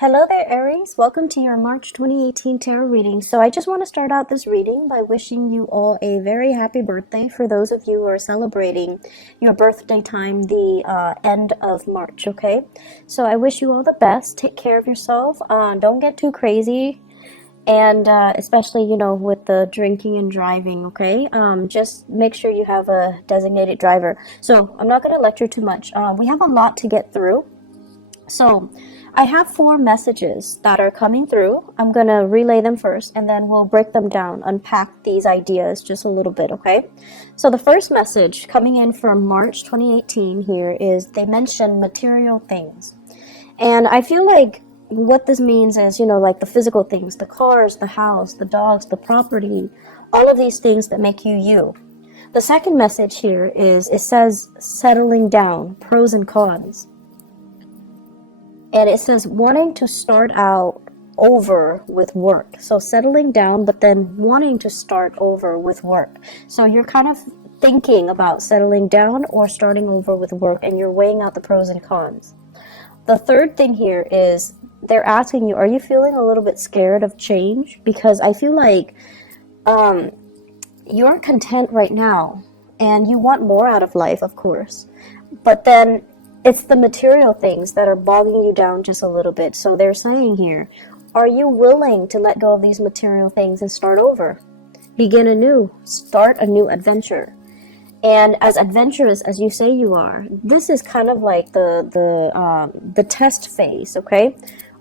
Hello there, Aries. Welcome to your March 2018 tarot reading. So I just want to start out this reading by wishing you all a very happy birthday for those of you who are celebrating your birthday time, the end of March, okay? So I wish you all the best. Take care of yourself. Don't get too crazy. And especially, with the drinking and driving, okay? Just make sure you have a designated driver. So I'm not going to lecture too much. We have a lot to get through. So I have 4 messages that are coming through. I'm going to relay them first, and then we'll break them down, unpack these ideas just a little bit, okay? So the first message coming in from March 2018 here is they mention material things. And I feel like what this means is, like the physical things, the cars, the house, the dogs, the property, all of these things that make you you. The second message here is it says settling down, pros and cons. And it says wanting to start out over with work. So settling down, but then wanting to start over with work. So you're kind of thinking about settling down or starting over with work, and you're weighing out the pros and cons. The third thing here is they're asking you, are you feeling a little bit scared of change? Because I feel like you're content right now and you want more out of life, of course. But then it's the material things that are bogging you down just a little bit. So they're saying here, are you willing to let go of these material things and start over? Begin anew. Start a new adventure. And as adventurous as you say you are, this is kind of like the test phase, okay?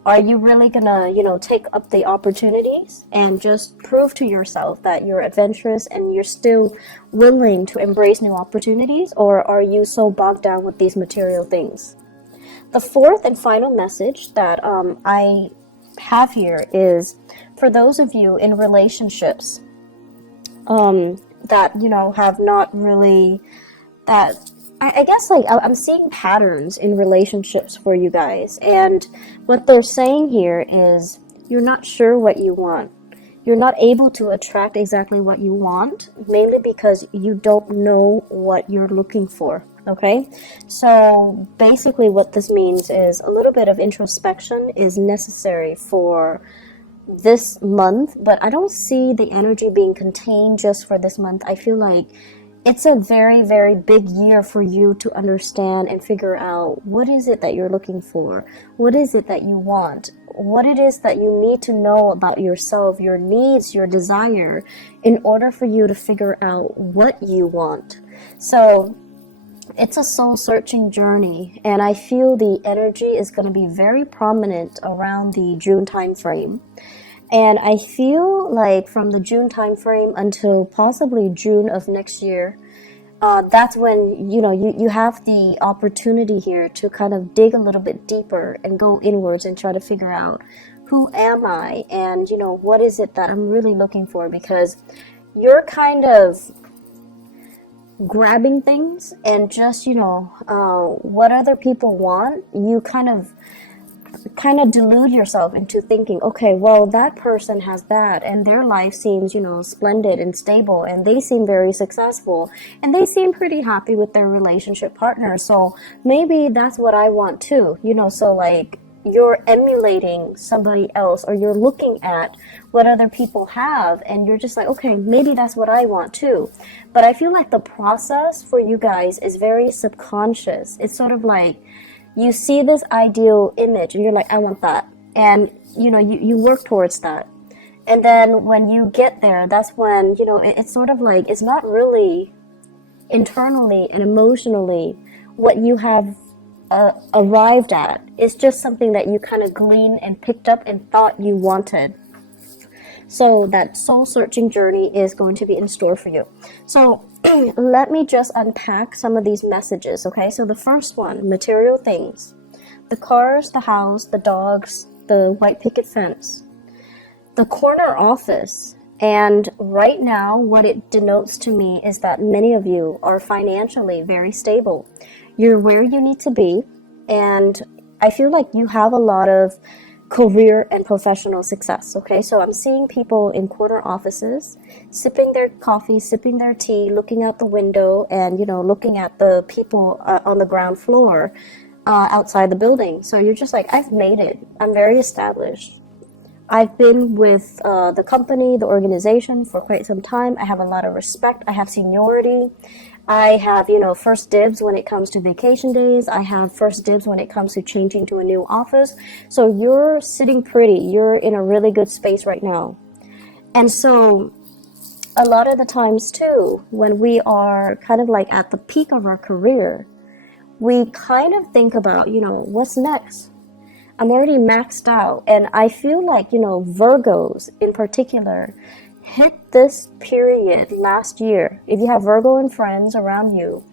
Are you really gonna, take up the opportunities and just prove to yourself that you're adventurous and you're still willing to embrace new opportunities, or are you so bogged down with these material things? The fourth and final message that I have here is for those of you in relationships that, have not really, that I guess like I'm seeing patterns in relationships for you guys, and what they're saying here is you're not sure what you want. You're not able to attract exactly what you want, mainly because you don't know what you're looking for, okay? So basically what this means is a little bit of introspection is necessary for this month, but I don't see the energy being contained just for this month. I feel like it's a very, very big year for you to understand and figure out what is it that you're looking for, what is it that you want, what it is that you need to know about yourself, your needs, your desire, in order for you to figure out what you want. So it's a soul-searching journey, and I feel the energy is going to be very prominent around the June time frame. And I feel like from the June time frame until possibly June of next year, that's when, you have the opportunity here to kind of dig a little bit deeper and go inwards and try to figure out who am I and, what is it that I'm really looking for, because you're kind of grabbing things and just, what other people want, you kind of delude yourself into thinking, okay, well, that person has that and their life seems, splendid and stable, and they seem very successful and they seem pretty happy with their relationship partner, so maybe that's what I want too, so like you're emulating somebody else, or you're looking at what other people have and you're just like, okay, maybe that's what I want too. But I feel like the process for you guys is very subconscious. It's sort of like you see this ideal image and you're like, I want that. And, you work towards that. And then when you get there, that's when, it's sort of like, it's not really internally and emotionally what you have arrived at. It's just something that you kind of gleaned and picked up and thought you wanted. So that soul-searching journey is going to be in store for you. So let me just unpack some of these messages, okay? So the first one, material things. The cars, the house, the dogs, the white picket fence. The corner office. And right now, what it denotes to me is that many of you are financially very stable. You're where you need to be. And I feel like you have a lot of career and professional success, okay? So I'm seeing people in corner offices sipping their coffee, sipping their tea, looking out the window and, looking at the people on the ground floor outside the building. So you're just like, I've made it. I'm very established. I've been with the company, the organization for quite some time. I have a lot of respect. I have seniority. I have, first dibs when it comes to vacation days. I have first dibs when it comes to changing to a new office. So you're sitting pretty. You're in a really good space right now. And so a lot of the times too, when we are kind of like at the peak of our career, we kind of think about, what's next? I'm already maxed out. And I feel like, Virgos in particular hit this period last year. If you have Virgo and friends around you,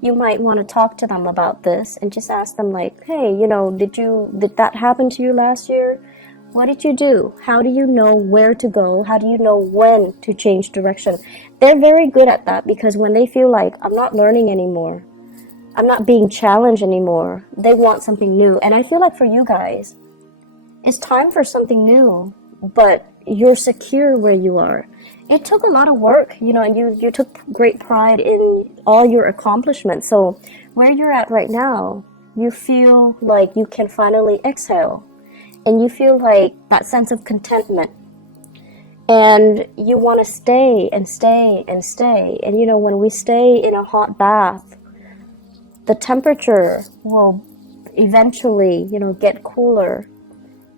you might want to talk to them about this and just ask them like, hey, did that happen to you last year? What did you do? How do you know where to go? How do you know when to change direction? They're very good at that, because when they feel like, I'm not learning anymore, I'm not being challenged anymore, they want something new. And I feel like for you guys, it's time for something new, but you're secure where you are. It took a lot of work, and you took great pride in all your accomplishments. So where you're at right now, you feel like you can finally exhale, and you feel like that sense of contentment. And you want to stay and stay and stay. And when we stay in a hot bath, the temperature will eventually, get cooler.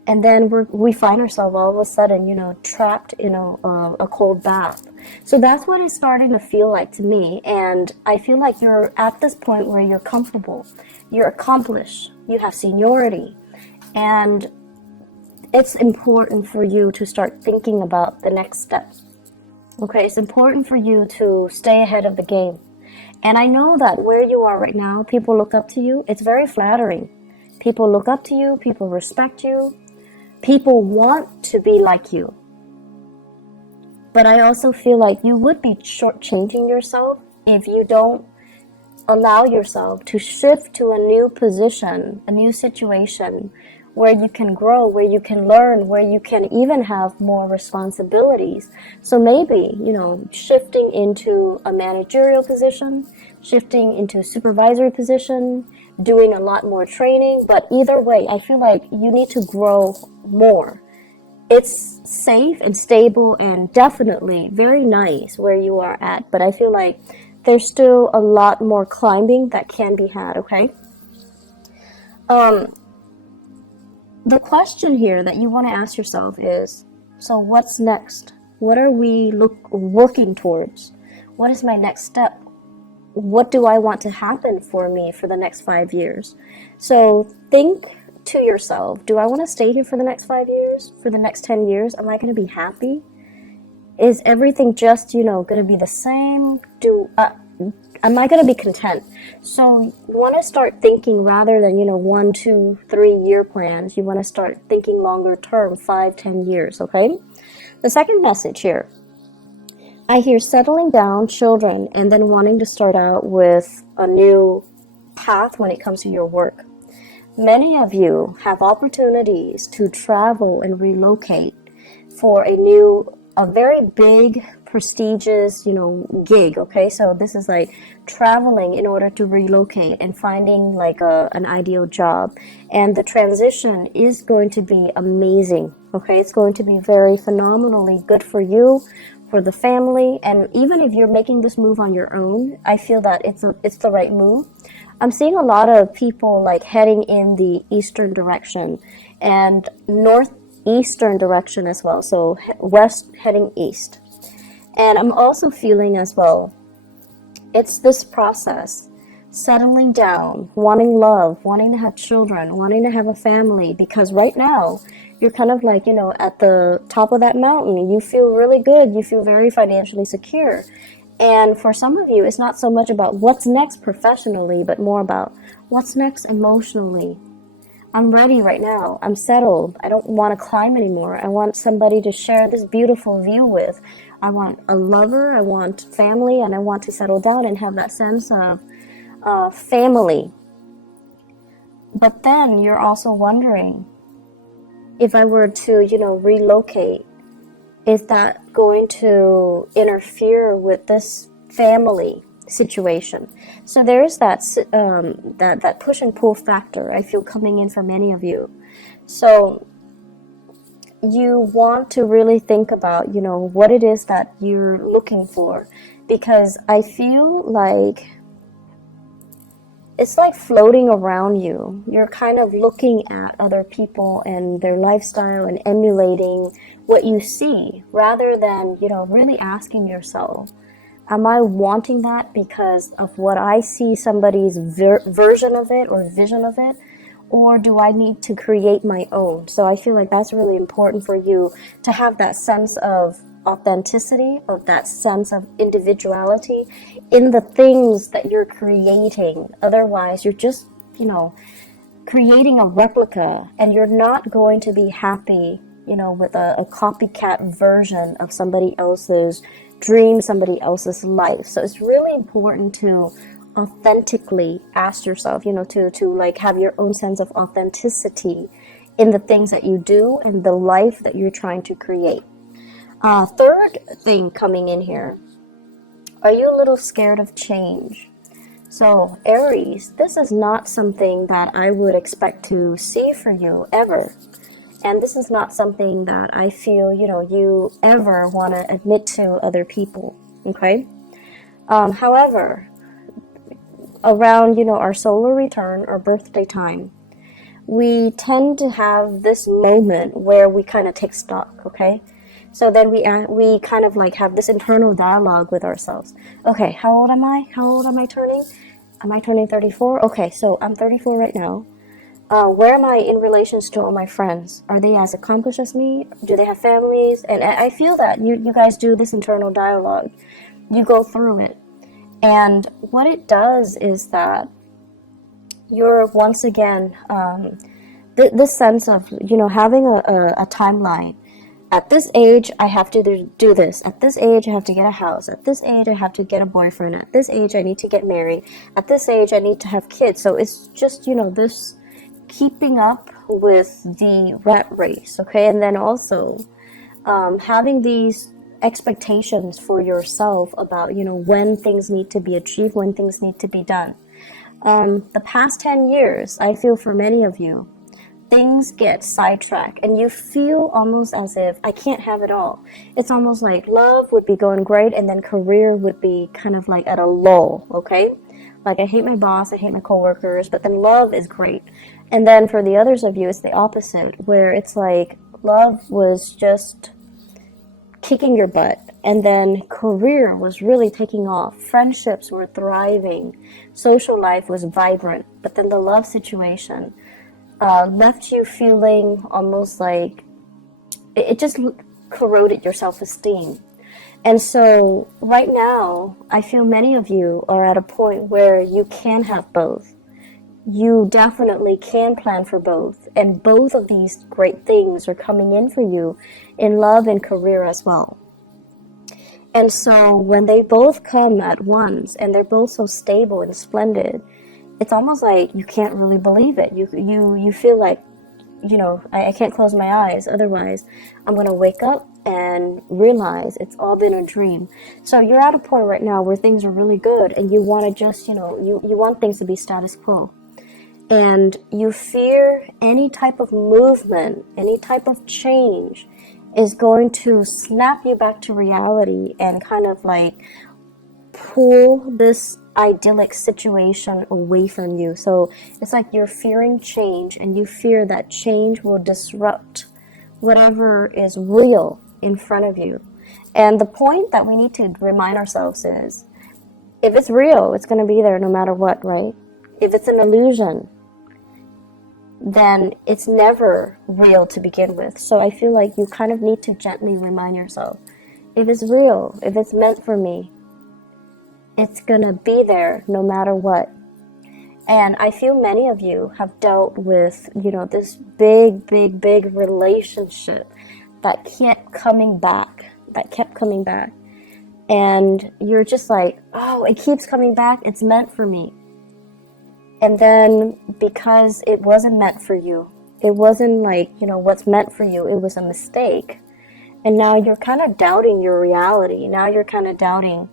And then we find ourselves all of a sudden, trapped in a cold bath. So that's what it's starting to feel like to me. And I feel like you're at this point where you're comfortable, you're accomplished, you have seniority. And it's important for you to start thinking about the next step. Okay, it's important for you to stay ahead of the game. And I know that where you are right now, people look up to you. It's very flattering. People look up to you. People respect you. People want to be like you. But I also feel like you would be shortchanging yourself if you don't allow yourself to shift to a new position, a new situation where you can grow, where you can learn, where you can even have more responsibilities. So maybe, shifting into a managerial position, shifting into a supervisory position, doing a lot more training. But either way, I feel like you need to grow more. It's safe and stable and definitely very nice where you are at. But I feel like there's still a lot more climbing that can be had, okay? The question here that you want to ask yourself is, so what's next? What are we working towards? What is my next step? What do I want to happen for me for the next 5 years? So think to yourself, do I want to stay here for the next 5 years? For the next 10 years? Am I going to be happy? Is everything just, going to be the same? Am I going to be content? So you want to start thinking rather than, 1, 2, 3 year plans. You want to start thinking longer term, 5, 10 years, okay? The second message here, I hear settling down, children, and then wanting to start out with a new path when it comes to your work. Many of you have opportunities to travel and relocate for a very big, prestigious, gig, okay? So this is like traveling in order to relocate and finding like an ideal job. And the transition is going to be amazing, okay? It's going to be very phenomenally good for you, for the family. And even if you're making this move on your own, I feel that it's the right move. I'm seeing a lot of people like heading in the eastern direction and northeastern direction as well. So west heading east. And I'm also feeling as well, it's this process, settling down, wanting love, wanting to have children, wanting to have a family, because right now you're kind of like, at the top of that mountain. You feel really good. You feel very financially secure. And for some of you, it's not so much about what's next professionally, but more about what's next emotionally. I'm ready right now. I'm settled. I don't want to climb anymore. I want somebody to share this beautiful view with. I want a lover. I want family, and I want to settle down and have that sense of family. But then you're also wondering, if I were to, relocate, is that going to interfere with this family? situation. So there's that push and pull factor I feel coming in for many of you. So you want to really think about, what it is that you're looking for, because I feel like it's like floating around you. You're kind of looking at other people and their lifestyle and emulating what you see, rather than, really asking yourself, am I wanting that because of what I see somebody's version of it or vision of it? Or do I need to create my own? So I feel like that's really important for you to have that sense of authenticity, of that sense of individuality in the things that you're creating. Otherwise, you're just, creating a replica, and you're not going to be happy, with a copycat version of somebody else's dream, somebody else's life. So it's really important to authentically ask yourself, to like have your own sense of authenticity in the things that you do and the life that you're trying to create. Third thing coming in here, are you a little scared of change? So Aries, this is not something that I would expect to see for you ever. And this is not something that I feel, you ever want to admit to other people, okay? However, around, our solar return or birthday time, we tend to have this moment where we kind of take stock, okay? So then we kind of like have this internal dialogue with ourselves. Okay, how old am I? How old am I turning? Am I turning 34? Okay, so I'm 34 right now. Where am I in relation to all my friends? Are they as accomplished as me? Do they have families? And I feel that you guys do this internal dialogue. You go through it. And what it does is that you're once again, this sense of, having a timeline. At this age, I have to do this. At this age, I have to get a house. At this age, I have to get a boyfriend. At this age, I need to get married. At this age, I need to have kids. So it's just, this keeping up with the rat race, okay? And then also having these expectations for yourself about, when things need to be achieved, when things need to be done. The past 10 years, I feel for many of you, things get sidetracked and you feel almost as if I can't have it all. It's almost like love would be going great and then career would be kind of like at a lull, okay? Like I hate my boss, I hate my coworkers, but then love is great. And then for the others of you, it's the opposite, where it's like love was just kicking your butt, and then career was really taking off. Friendships were thriving. Social life was vibrant, but then the love situation left you feeling almost like it just corroded your self-esteem. And so right now, I feel many of you are at a point where you can have both. You definitely can plan for both. And both of these great things are coming in for you in love and career as well. And so when they both come at once and they're both so stable and splendid, it's almost like you can't really believe it. You feel like, I can't close my eyes. Otherwise, I'm going to wake up and realize it's all been a dream. So you're at a point right now where things are really good and you want to just, you want things to be status quo. And you fear any type of movement, any type of change is going to snap you back to reality and kind of like pull this idyllic situation away from you. So it's like you're fearing change and you fear that change will disrupt whatever is real in front of you. And the point that we need to remind ourselves is, if it's real, it's going to be there no matter what, right? If it's an illusion, then it's never real to begin with. So I feel like you kind of need to gently remind yourself, if it's real, if it's meant for me, it's gonna be there no matter what. And I feel many of you have dealt with, this big relationship that kept coming back. And you're just like, oh, it keeps coming back, it's meant for me. And then because it wasn't meant for you, it wasn't like, what's meant for you, it was a mistake. And now you're kind of doubting your reality. Now you're kind of doubting,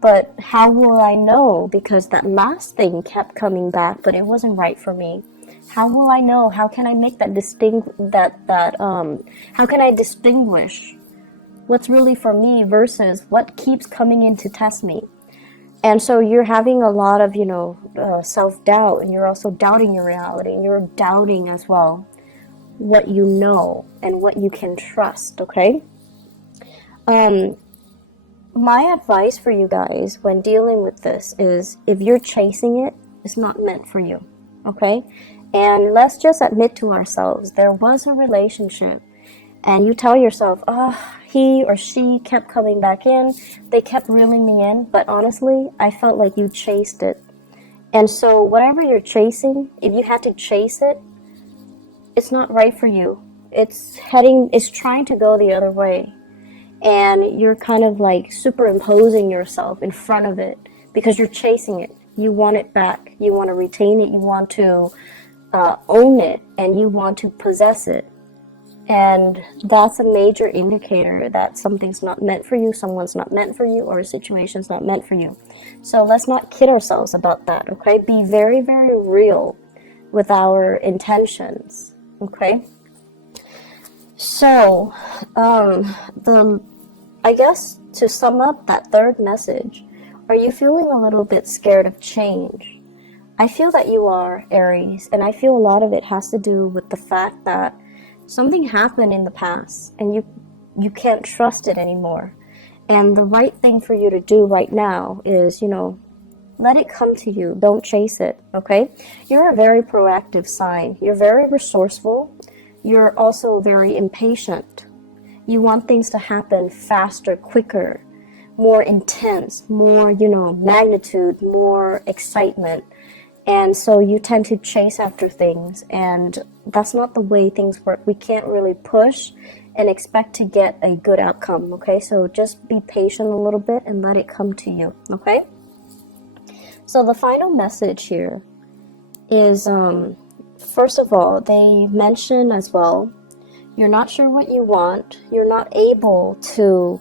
But how will I know? Because that last thing kept coming back, but it wasn't right for me. How will I know? How can I make that how can I distinguish what's really for me versus what keeps coming in to test me? And so you're having a lot of, self-doubt, and you're also doubting your reality, and you're doubting as well what you know and what you can trust, okay? My advice for you guys when dealing with this is, if you're chasing it, it's not meant for you, okay? And let's just admit to ourselves, there was a relationship, and you tell yourself, he or she kept coming back in, they kept reeling me in, but honestly, I felt like you chased it. And so whatever you're chasing, if you had to chase it, it's not right for you. It's trying to go the other way. And you're kind of like superimposing yourself in front of it because you're chasing it. You want it back. You want to retain it. You want to own it, and you want to possess it. And that's a major indicator that something's not meant for you, someone's not meant for you, or a situation's not meant for you. So let's not kid ourselves about that, okay? Be very, very real with our intentions, okay? So, I guess to sum up that third message, are you feeling a little bit scared of change? I feel that you are, Aries, and I feel a lot of it has to do with the fact that something happened in the past and you can't trust it anymore. And the right thing for you to do right now is, let it come to you. Don't chase it, okay? You're a very proactive sign. You're very resourceful. You're also very impatient. You want things to happen faster, quicker, more intense, more, magnitude, more excitement. And so you tend to chase after things, and that's not the way things work. We can't really push and expect to get a good outcome, okay? So just be patient a little bit and let it come to you, okay? So the final message here is, first of all, they mention as well, you're not sure what you want. You're not able to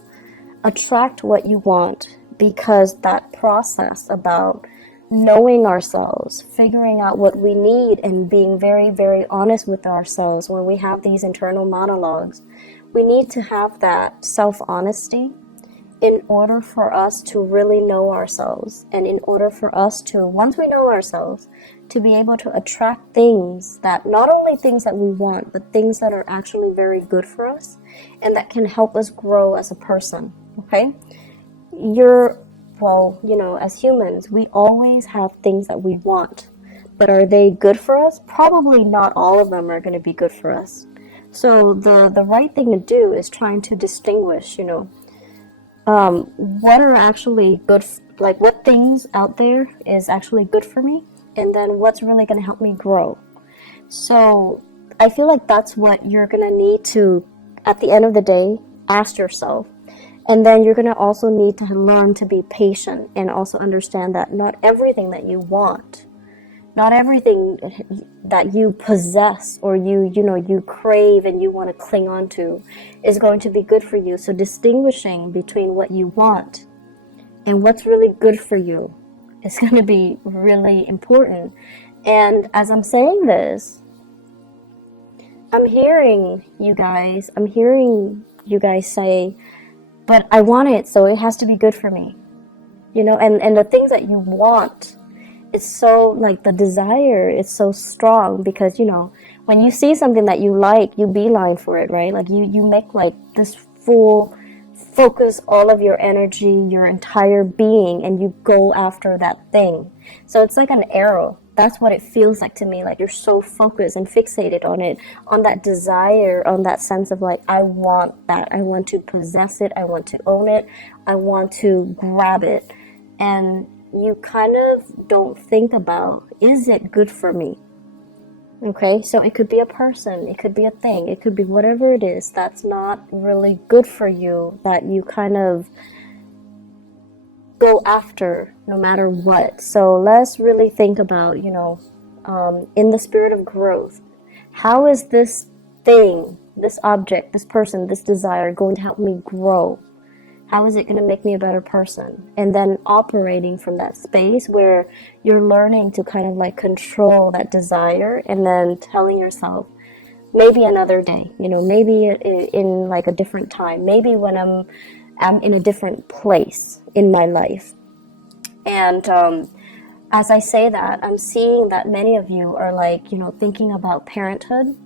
attract what you want because that process about knowing ourselves, figuring out what we need, and being very, very honest with ourselves when we have these internal monologues. We need to have that self-honesty in order for us to really know ourselves, and in order for us to, once we know ourselves, to be able to attract things that, not only things that we want, but things that are actually very good for us and that can help us grow as a person, okay? As humans, we always have things that we want, but are they good for us? Probably not all of them are going to be good for us. So the right thing to do is trying to distinguish, what are actually good, what things out there is actually good for me, and then what's really going to help me grow. So I feel like that's what you're going to need to, at the end of the day, ask yourself. And then you're going to also need to learn to be patient and also understand that not everything that you want, not everything that you possess or you crave and you want to cling on to is going to be good for you. So distinguishing between what you want and what's really good for you is going to be really important. And as I'm saying this, I'm hearing you guys say, but I want it, so it has to be good for me. And the things that you want, it's so, the desire is so strong because, when you see something that you like, you beeline for it, right? You make this full focus all of your energy, your entire being, and you go after that thing. So it's like an arrow. That's what it feels like to me. You're so focused and fixated on it, on that desire, on that sense of I want that. I want to possess it. I want to own it. I want to grab it. And you kind of don't think about, is it good for me? Okay, so it could be a person, it could be a thing, it could be whatever it is that's not really good for you, that you kind of go after no matter what. So let's really think about, in the spirit of growth, how is this thing, this object, this person, this desire going to help me grow? How is it going to make me a better person? And then operating from that space where you're learning to kind of like control that desire, and then telling yourself, maybe another day, maybe in like a different time, maybe when I'm in a different place in my life. And as I say that, I'm seeing that many of you are like, thinking about parenthood,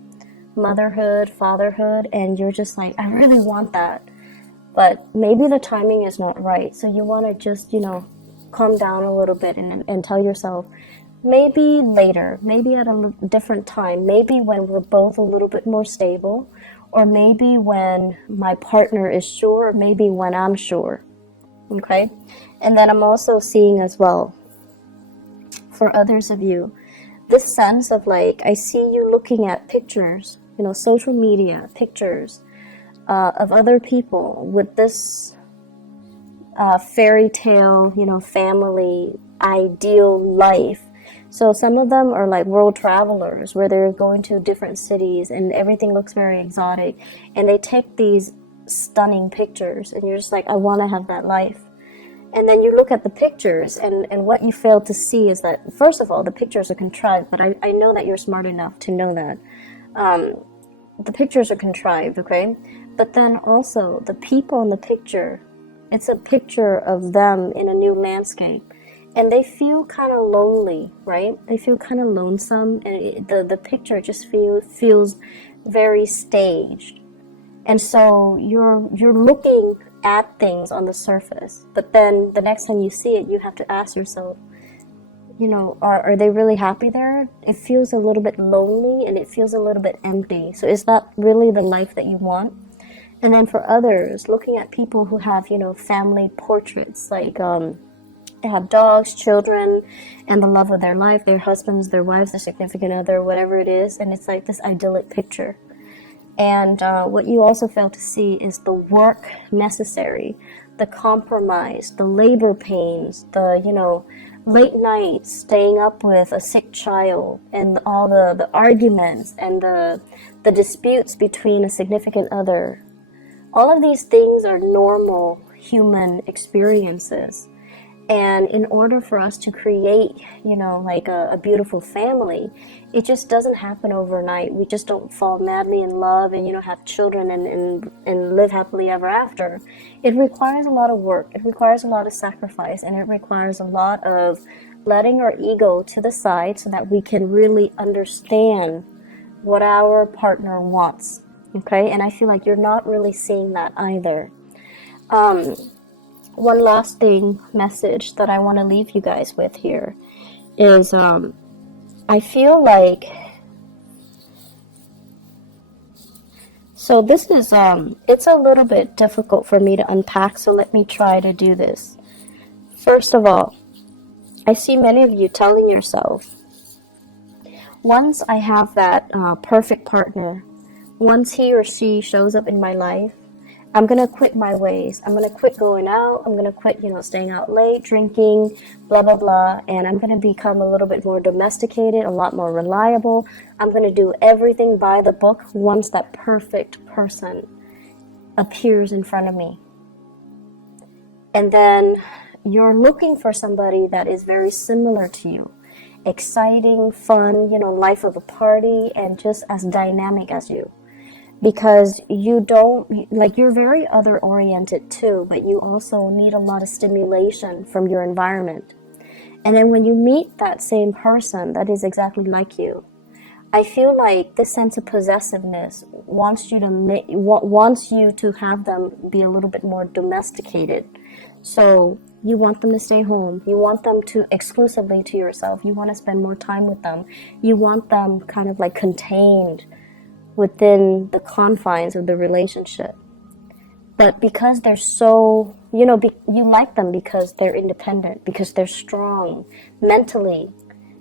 motherhood, fatherhood, and you're just like, I really want that. But maybe the timing is not right. So you want to just, calm down a little bit and tell yourself, maybe later, maybe at a different time, maybe when we're both a little bit more stable, or maybe when my partner is sure, or maybe when I'm sure. Okay? And then I'm also seeing as well, for others of you, this sense of like, I see you looking at pictures, social media pictures of other people with this fairy tale, family, ideal life. So some of them are like world travelers where they're going to different cities and everything looks very exotic. And they take these stunning pictures and you're just like, I want to have that life. And then you look at the pictures and what you fail to see is that, first of all, the pictures are contrived, but I know that you're smart enough to know that. The pictures are contrived, okay? But then also the people in the picture, it's a picture of them in a new landscape. And they feel kind of lonely, right? They feel kind of lonesome, and the picture just feels very staged. And so you're looking at things on the surface, but then the next time you see it, you have to ask yourself, are they really happy there? It feels a little bit lonely and it feels a little bit empty. So is that really the life that you want? And then for others, looking at people who have, family portraits, like they have dogs, children, and the love of their life, their husbands, their wives, their significant other, whatever it is, and it's like this idyllic picture. And what you also fail to see is the work necessary, the compromise, the labor pains, the, late nights staying up with a sick child, and all the arguments and the disputes between a significant other. All of these things are normal human experiences. And in order for us to create, like a beautiful family, it just doesn't happen overnight. We just don't fall madly in love and, have children and live happily ever after. It requires a lot of work. It requires a lot of sacrifice, and it requires a lot of letting our ego to the side so that we can really understand what our partner wants. Okay? And I feel like you're not really seeing that either. One last message that I want to leave you guys with here is I feel like, so this is, it's a little bit difficult for me to unpack, so let me try to do this. First of all, I see many of you telling yourself, once I have that perfect partner, once he or she shows up in my life, I'm going to quit my ways. I'm going to quit going out. I'm going to quit, staying out late, drinking, blah, blah, blah. And I'm going to become a little bit more domesticated, a lot more reliable. I'm going to do everything by the book once that perfect person appears in front of me. And then you're looking for somebody that is very similar to you. Exciting, fun, life of a party, and just as dynamic as you. Because you're very other oriented too, but you also need a lot of stimulation from your environment. And then when you meet that same person that is exactly like you, I feel like this sense of possessiveness wants you to have them be a little bit more domesticated. So you want them to stay home. You want them to exclusively to yourself. You want to spend more time with them. You want them kind of like contained within the confines of the relationship. But because they're so, you like them because they're independent, because they're strong mentally,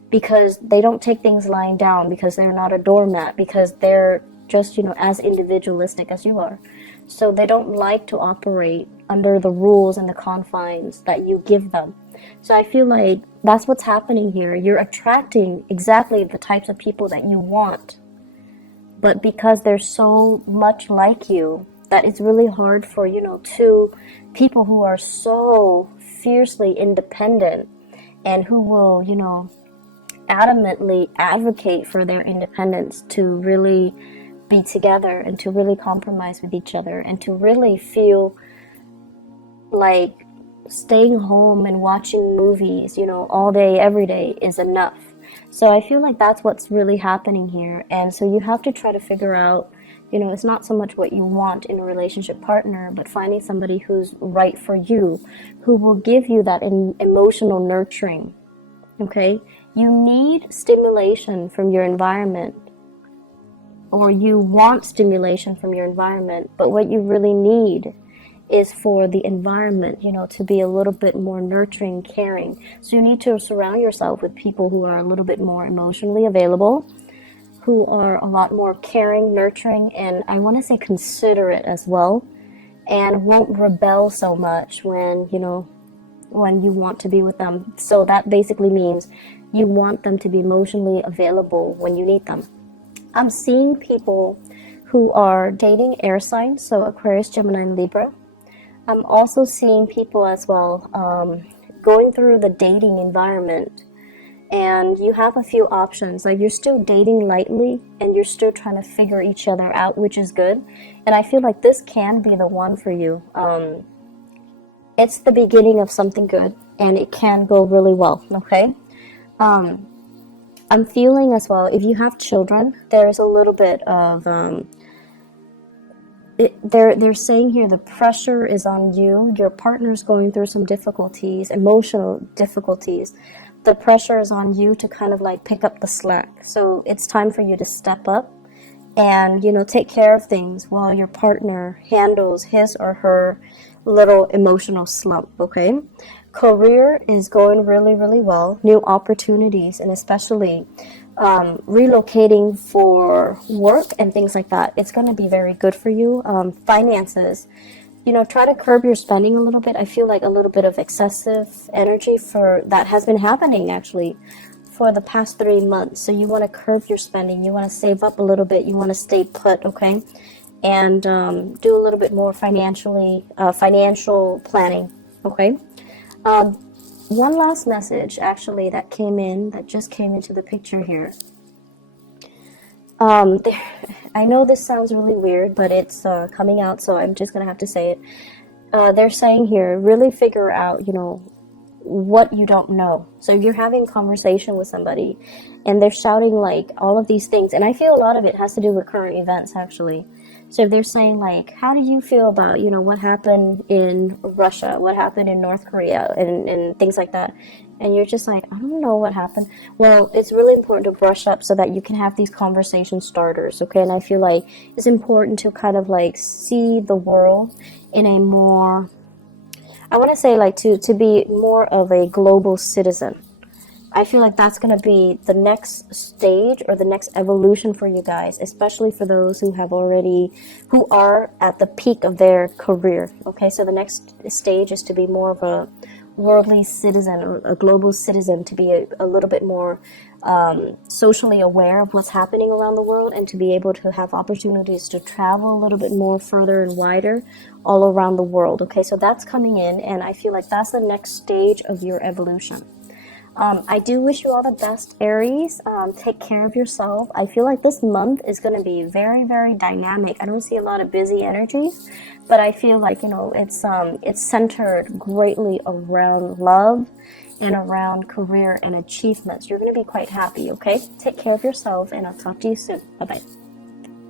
because they don't take things lying down, because they're not a doormat, because they're just, as individualistic as you are. So they don't like to operate under the rules and the confines that you give them. So I feel like that's what's happening here. You're attracting exactly the types of people that you want. But because they're so much like you, that it's really hard for, two people who are so fiercely independent and who will, adamantly advocate for their independence to really be together and to really compromise with each other and to really feel like staying home and watching movies, all day, every day is enough. So I feel like that's what's really happening here. And so you have to try to figure out, it's not so much what you want in a relationship partner, but finding somebody who's right for you, who will give you that emotional nurturing. Okay? You need stimulation from your environment, or you want stimulation from your environment, but what you really need is for the environment, to be a little bit more nurturing, caring. So you need to surround yourself with people who are a little bit more emotionally available, who are a lot more caring, nurturing, and I want to say considerate as well, and won't rebel so much when you want to be with them. So that basically means you want them to be emotionally available when you need them. I'm seeing people who are dating air signs, so Aquarius, Gemini, and Libra. I'm also seeing people as well going through the dating environment, and you have a few options. Like, you're still dating lightly and you're still trying to figure each other out, which is good. And I feel like this can be the one for you. It's the beginning of something good, and it can go really well, okay? I'm feeling as well, if you have children, there's a little bit of, they're saying here the pressure is on you. Your partner's going through some difficulties, emotional difficulties. The pressure is on you to kind of like pick up the slack. So it's time for you to step up and, take care of things while your partner handles his or her little emotional slump, okay? Career is going really, really well. New opportunities, and especially relocating for work and things like that. It's going to be very good for you. Finances, try to curb your spending a little bit. I feel like a little bit of excessive energy for that has been happening actually for the past 3 months. So you want to curb your spending. You want to save up a little bit. You want to stay put, okay? And do a little bit more financial planning, okay? One last message actually that just came into the picture here. I know this sounds really weird, but it's coming out, so I'm just gonna have to say it. They're saying here, really figure out, what you don't know. So if you're having a conversation with somebody and they're shouting like all of these things, and I feel a lot of it has to do with current events actually. So if they're saying like, how do you feel about, what happened in Russia, what happened in North Korea, and things like that, and you're just like, I don't know what happened. Well, it's really important to brush up so that you can have these conversation starters, okay? And I feel like it's important to kind of like see the world in a more, I want to say like to be more of a global citizen. I feel like that's going to be the next stage or the next evolution for you guys, especially for those who are at the peak of their career. Okay, so the next stage is to be more of a worldly citizen or a global citizen, to be a little bit more socially aware of what's happening around the world, and to be able to have opportunities to travel a little bit more further and wider all around the world. Okay, so that's coming in, and I feel like that's the next stage of your evolution. I do wish you all the best, Aries. Take care of yourself. I feel like this month is going to be very, very dynamic. I don't see a lot of busy energies, but I feel like, it's centered greatly around love and around career and achievements. You're going to be quite happy, okay? Take care of yourself, and I'll talk to you soon. Bye-bye.